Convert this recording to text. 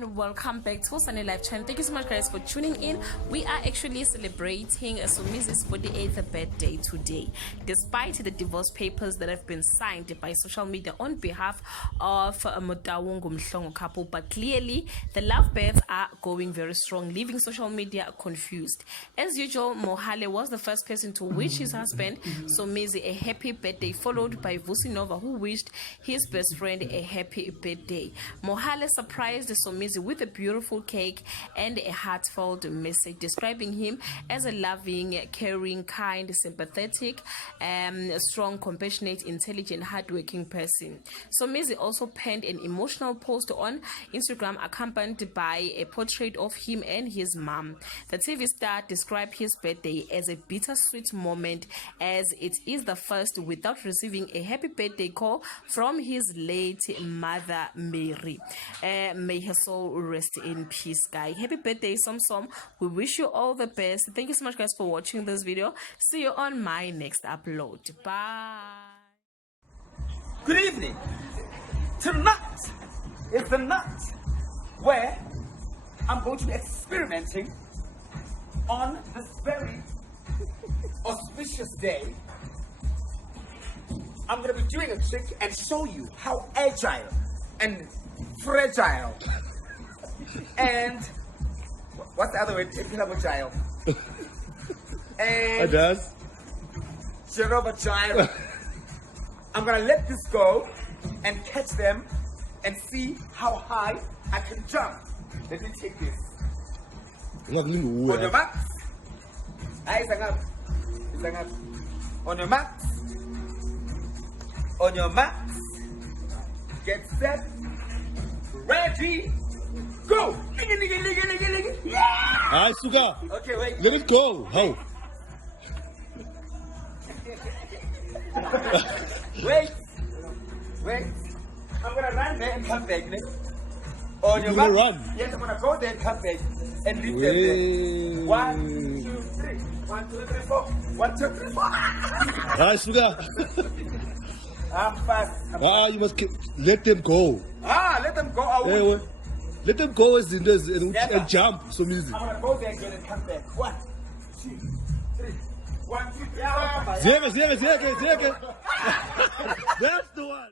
everyone, welcome back to Sunny Live channel. Thank you so much guys for tuning in. We are actually celebrating Somizi's 48th birthday today, despite the divorce papers that have been signed by social media on behalf of Motawungu Mhlongo couple. But clearly the lovebirds are going very strong, leaving social media confused. As usual, Mohale was the first person to wish his husband Somizi a happy birthday, followed by Vusinova, who wished his best friend a happy birthday. Mohale surprised Somizi with a beautiful cake and a heartfelt message describing him as a loving, caring, kind, sympathetic, strong, compassionate, intelligent, hardworking person. Somizi also penned an emotional post on Instagram accompanied by a portrait of him and his mom. The TV star described his birthday as a bittersweet moment, as it is the first without receiving a happy birthday call from his late mother Mary. May her soul rest in peace, guy. Happy birthday, Som. We wish you all the best. Thank you so much guys for watching this video. See you on my next upload. Bye. Good evening. Tonight is the night where I'm going to be experimenting on this very auspicious day. I'm going to be doing a trick and show you how agile and fragile and what's the other word? Agile and does Jehovah Jireh. I'm gonna let this go and catch them and see how high I can jump. Let me take this. On your marks. On your marks. On your marks. Get set. Ready. Go. Hi, Suga. Okay, wait. Let it go. How? Wait. I'm gonna run there and come back. On your You're mark. gonna run? Yes, I'm gonna go there and come back and leave them there. 1, 2, 3. 1, 2, 3, 4. 1, 2, 3, 4. Hi, Suga. I'm fast. You must let them go. Let them go. I will. Let them go as in this and Yeah. jump. So easy. I'm gonna go there again and come back. 1, 2, 3. 1, 2, 3. Zega. That's the one.